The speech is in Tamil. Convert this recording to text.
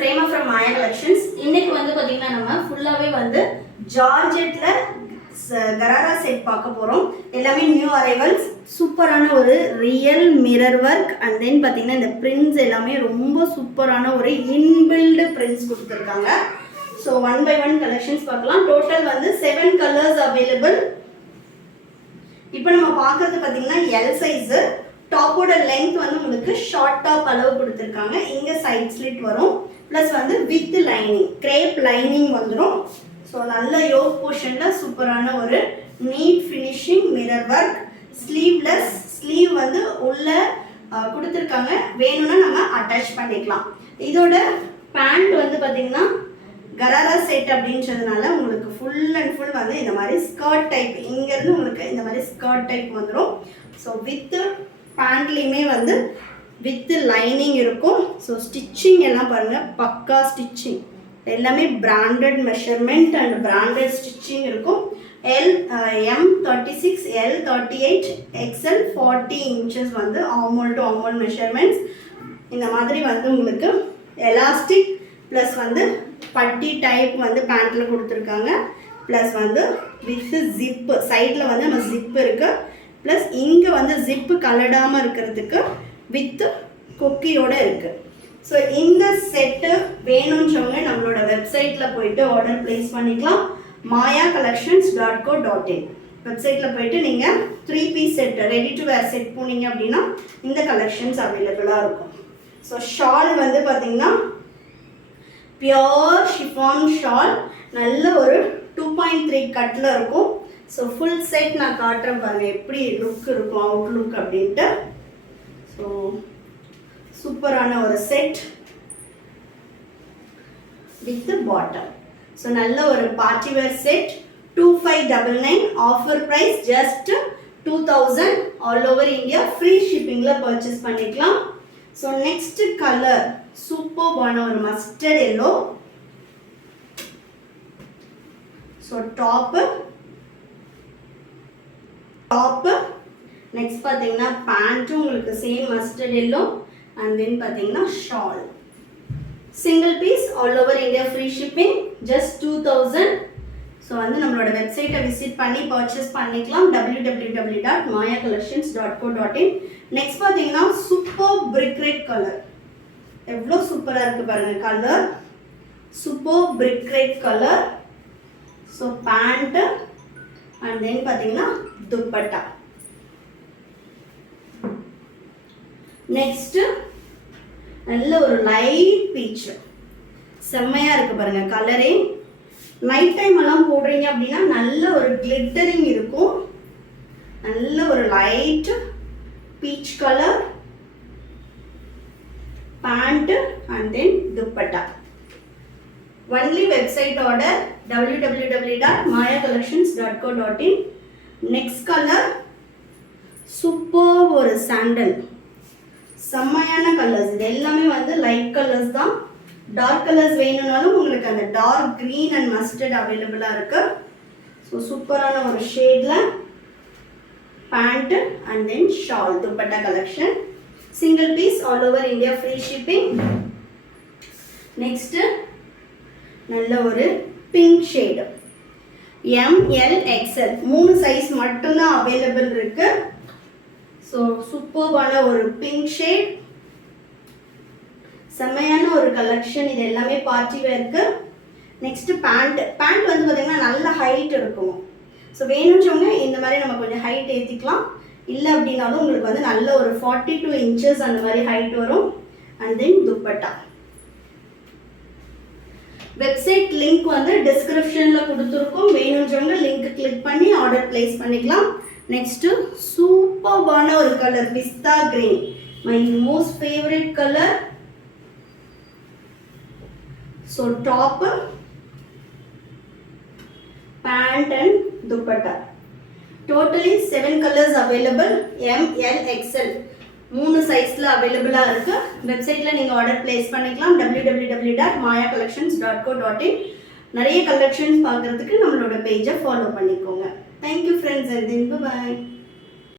Prema from Maya Collections. இன்னைக்கு வந்து பாத்தீங்கன்னா நம்ம ஃபுல்லாவே வந்து ஜார்ஜெட்ல கராரா செட் பார்க்க போறோம். எல்லாமே நியூ அரைவல்ஸ், சூப்பரான ஒரு real mirror work and then பாத்தீங்கன்னா இந்த பிரிண்ட்ஸ் எல்லாமே ரொம்ப சூப்பரான ஒரு இன்பில்ட் பிரிண்ட்ஸ் கொடுத்துருக்காங்க. ஸோ 1 by 1 கலெக்ஷன்ஸ் பார்க்கலாம். டோட்டல் வந்து 7 கலர்ஸ் அவைலபிள். இப்போ நம்ம பார்க்கறது பாத்தீங்கன்னா எல் சைஸ். டாப்போட லென்த் வந்து உங்களுக்கு ஷார்ட் டாப் அளவு கொடுத்துருக்காங்க. இங்கே சைட் ஸ்லிட் வரும், ப்ளஸ் வந்து வித் லைனிங், கிரேப் லைனிங் வந்துடும். ஸோ நல்ல யோக் போர்ஷனில் சூப்பரான ஒரு NEET finishing mirror work. Sleeveless, sleeve வந்து உள்ள கொடுத்துருக்காங்க, வேணும்னா நம்ம அட்டாச் பண்ணிக்கலாம். இதோட பேண்ட் வந்து பார்த்தீங்கன்னா கராரா செட் அப்படின்றதுனால உங்களுக்கு ஃபுல் அண்ட் ஃபுல் வந்து இந்த மாதிரி ஸ்கர்ட் டைப், இங்கேருந்து உங்களுக்கு இந்த மாதிரி ஸ்கர்ட் டைப் வந்துடும். ஸோ வித்து பேண்ட்லேயுமே வந்து வித் லைனிங் இருக்கும். ஸோ ஸ்டிச்சிங் எல்லாம் பாருங்கள், பக்கா ஸ்டிச்சிங், எல்லாமே branded measurement and branded stitching இருக்கும். M36, L38, XL 40 இன்ச்சஸ் வந்து ஆமோல் டு ஆமோல் மெஷர்மெண்ட்ஸ். இந்த மாதிரி வந்து உங்களுக்கு எலாஸ்டிக் ப்ளஸ் வந்து பட்டி டைப் வந்து பேண்ட்டில் கொடுத்துருக்காங்க. ப்ளஸ் வந்து வித் ஜிப்பு, சைடில் வந்து நம்ம ஜிப் இருக்குது. ப்ளஸ் இங்கே வந்து ஜிப்பு கலடாமல் இருக்கிறதுக்கு வித்து கொக்கியோடு இருக்குது. ஸோ இந்த செட்டு வேணுன்றவங்க நம்மளோட வெப்சைட்டில் போயிட்டு ஆர்டர் ப்ளேஸ் பண்ணிக்கலாம். mayacollections.co.in வெப்சைட்டில் போயிட்டு நீங்கள் 3 piece set, ready to wear set போனீங்க அப்படின்னா இந்த கலெக்ஷன்ஸ் அவைலபிளாக இருக்கும். ஸோ ஷால் வந்து பார்த்தீங்கன்னா பியோர் ஷிஃபான் ஷால், நல்ல ஒரு 2.3 கட்டில் இருக்கும். ஸோ ஃபுல் செட் நான் காட்டுறேன் பாருங்கள் எப்படி லுக் இருக்கும், அவுட் லுக் அப்படின்ட்டு. ஸோ சூப்பரான ஒரு செட் வித் பாட்டம். ஸோ நல்ல ஒரு party wear set. 2599 offer price just 2000. All over India free ஷிப்பிங்கில் பர்ச்சேஸ் பண்ணிக்கலாம். ஸோ நெக்ஸ்ட் கலர் சூப்பர்பான ஒரு mustard yellow. So top next பார்த்தீங்கன்னா பேண்ட்டும் உங்களுக்கு same mustard yellow and then பார்த்தீங்கன்னா shawl. Single piece, all over India free shipping, just 2000. So வந்து நம்மளோட வெப்சைட்டை விசிட் பண்ணி பர்ச்சேஸ் பண்ணிக்கலாம், www.mayacollections.co.in. நெக்ஸ்ட் பார்த்தீங்கன்னா சூப்பர் பிரிக் ரெட் கலர், எவ்வளோ சூப்பராக இருக்குது பாருங்கள் colour, super brick red colour. So pant and then பார்த்தீங்கன்னா துப்பட்டா. நெக்ஸ்ட்டு நல்ல ஒரு லைட் பீச், செம்மையாக இருக்குது பாருங்கள் கலரே. நைட் டைம் எல்லாம் போடுறீங்க அப்படின்னா நல்ல ஒரு கிளிட்டரிங் இருக்கும். நல்ல ஒரு light peach colour pant and then dupatta. Only website order www.mayacollections.co.in. Next colour super ஒரு சாண்டல், செம்மையான கலர்ஸ். இது எல்லாமே வந்து லைட் கலர்ஸ் தான். டார்க் கலர்ஸ் வேணும்னாலும் உங்களுக்கு அந்த டார்க் க்ரீன் அண்ட் மஸ்டர்ட் அவைலபிளாக இருக்கு. ஸோ சூப்பரான ஒரு ஷேடில் pant and then shawl, dupatta collection. Single piece, all over India free shipping. Next நல்ல ஒரு pink shade, ML XL 3 size மட்டும்தான் அவைலபிள் இருக்கு. ஸோ சூப்பர்பான ஒரு பிங்க் ஷேட், செம்மையான ஒரு கலெக்ஷன். இது எல்லாமே பார்ட்டி வேருக்கு. நெக்ஸ்ட் பேண்ட் வந்து பார்த்தீங்கன்னா நல்ல ஹைட் இருக்கும். ஸோ வேணுன்றவங்க இந்த மாதிரி நம்ம கொஞ்சம் ஹைட் ஏற்றிக்கலாம். இல்லை அப்படின்னாலும் உங்களுக்கு வந்து நல்ல ஒரு 42 இன்ச்சஸ் அந்த மாதிரி ஹைட் வரும். And then dupatta. Website link வந்து டிஸ்கிரிப்ஷனில் கொடுத்துருக்கோம், வேணுன்றவங்க லிங்க் கிளிக் பண்ணி ஆர்டர் பிளேஸ் பண்ணிக்கலாம். நெக்ஸ்ட்டு சூப்பர்பான ஒரு கலர், பிஸ்தா green, my most favourite colour. So top pant and dupatta. Totally 7 colours available. ML XL 3 சைஸில் அவைலபிளாக இருக்குது. வெப்சைட்டில் நீங்கள் ஆர்டர் பிளேஸ் பண்ணிக்கலாம், www.mayacollections.co.in. நிறைய கலெக்ஷன்ஸ் பார்க்குறதுக்கு நம்மளோட பேஜை ஃபாலோ பண்ணிக்கோங்க. Thank you friends, and then by.